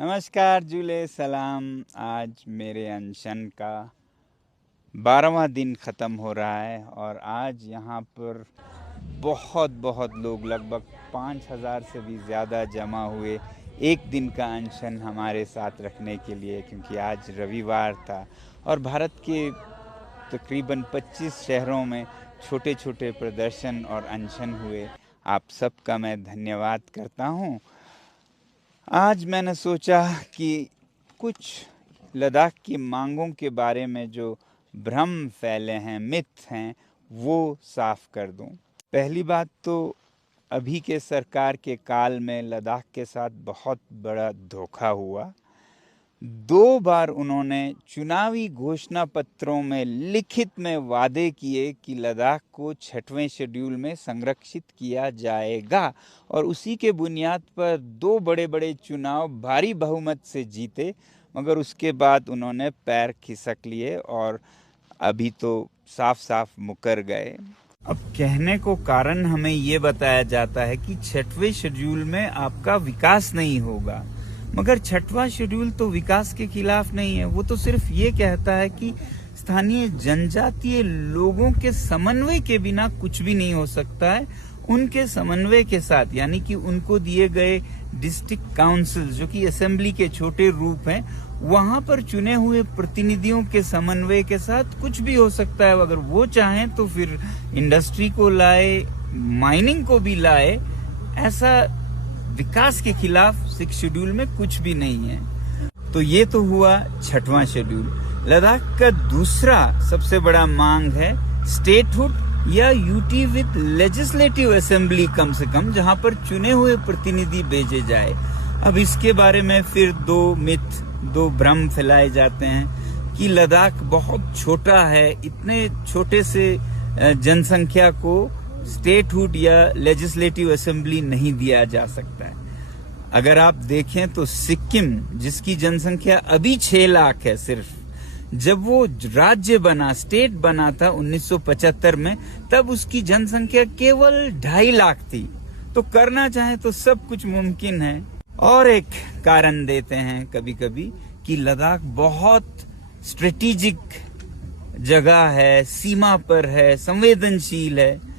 नमस्कार जुले सलाम। आज मेरे अनशन का 12वां दिन ख़त्म हो रहा है और आज यहाँ पर बहुत बहुत लोग, लगभग 5,000 से भी ज़्यादा जमा हुए एक दिन का अनशन हमारे साथ रखने के लिए, क्योंकि आज रविवार था और भारत के तकरीबन 25 शहरों में छोटे छोटे प्रदर्शन और अनशन हुए। आप सबका मैं धन्यवाद करता हूँ। आज मैंने सोचा कि कुछ लद्दाख की मांगों के बारे में जो भ्रम फैले हैं, मिथ हैं, वो साफ कर दूं। पहली बात तो अभी के सरकार के काल में लद्दाख के साथ बहुत बड़ा धोखा हुआ। 2 बार उन्होंने चुनावी घोषणा पत्रों में लिखित में वादे किए कि लद्दाख को 6वें शेड्यूल में संरक्षित किया जाएगा और उसी के बुनियाद पर 2 बड़े बड़े चुनाव भारी बहुमत से जीते, मगर उसके बाद उन्होंने पैर खिसक लिए और अभी तो साफ साफ मुकर गए। अब कहने को कारण हमें ये बताया जाता है कि 6वें शेड्यूल में आपका विकास नहीं होगा, मगर 6वां शेड्यूल तो विकास के खिलाफ नहीं है। वो तो सिर्फ ये कहता है कि स्थानीय जनजातीय लोगों के समन्वय के बिना कुछ भी नहीं हो सकता है। उनके समन्वय के साथ, यानी कि उनको दिए गए डिस्ट्रिक्ट काउंसिल जो कि असेंबली के छोटे रूप हैं, वहां पर चुने हुए प्रतिनिधियों के समन्वय के साथ कुछ भी हो सकता है। अगर वो चाहें तो फिर इंडस्ट्री को लाए, माइनिंग को भी लाए। ऐसा विकास के खिलाफ 6 शेड्यूल में कुछ भी नहीं है। तो ये तो हुआ 6वां शेड्यूल। लद्दाख का दूसरा सबसे बड़ा मांग है स्टेटहुड या यूटी विद लेजिस्लेटिव असेंबली, कम से कम जहां पर चुने हुए प्रतिनिधि भेजे जाए। अब इसके बारे में फिर 2 मिथ, 2 भ्रम फैलाए जाते हैं कि लद्दाख बहुत छोटा है, इतने छोटे से जनसंख्या को स्टेटहुड या लेजिस्लेटिव असेंबली नहीं दिया जा सकता है। अगर आप देखें तो सिक्किम, जिसकी जनसंख्या अभी 6 लाख है सिर्फ, जब वो राज्य बना, स्टेट बना था 1975 में, तब उसकी जनसंख्या केवल 2.5 लाख थी। तो करना चाहे तो सब कुछ मुमकिन है। और एक कारण देते हैं कभी कभी कि लद्दाख बहुत स्ट्रेटेजिक जगह है, सीमा पर है, संवेदनशील है।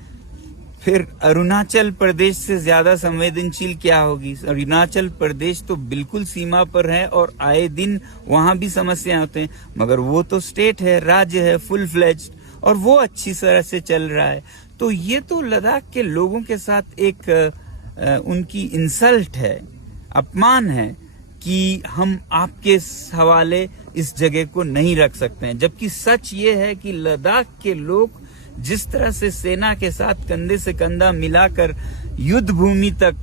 फिर अरुणाचल प्रदेश से ज्यादा संवेदनशील क्या होगी? अरुणाचल प्रदेश तो बिल्कुल सीमा पर है और आए दिन वहां भी समस्याएं होते हैं, मगर वो तो स्टेट है, राज्य है, फुल फ्लेज्ड, और वो अच्छी तरह से चल रहा है। तो ये तो लद्दाख के लोगों के साथ एक उनकी इंसल्ट है, अपमान है कि हम आपके हवाले इस जगह को नहीं रख सकते हैं। जबकि सच ये है कि लद्दाख के लोग जिस तरह से सेना के साथ कंधे से कंधा मिलाकर युद्ध भूमि तक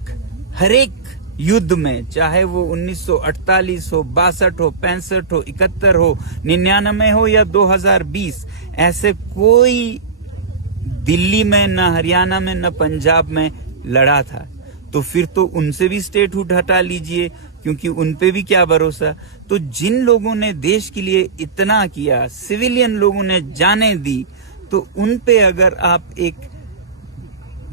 हर एक युद्ध में, चाहे वो 1948 हो, 62 हो, 65 हो, 71 हो, 99 हो या 2020, ऐसे कोई दिल्ली में, न हरियाणा में, न पंजाब में लड़ा था। तो फिर तो उनसे भी स्टेटहुड हटा लीजिए, क्योंकि उनपे भी क्या भरोसा। तो जिन लोगों ने देश के लिए इतना किया, सिविलियन लोगों ने जानें दी, तो उन पे अगर आप एक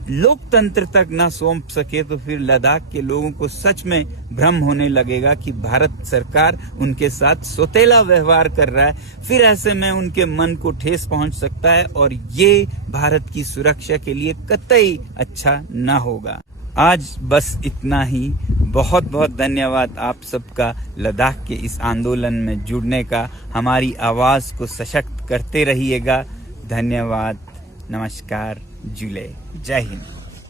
लोकतंत्र तक ना सौंप सके तो फिर लद्दाख के लोगों को सच में भ्रम होने लगेगा कि भारत सरकार उनके साथ सौतेला व्यवहार कर रहा है। फिर ऐसे में उनके मन को ठेस पहुंच सकता है और ये भारत की सुरक्षा के लिए कतई अच्छा ना होगा। आज बस इतना ही। बहुत बहुत धन्यवाद आप सबका लद्दाख के इस आंदोलन में जुड़ने का। हमारी आवाज को सशक्त करते रहिएगा। धन्यवाद। नमस्कार। जुले। जय हिंद।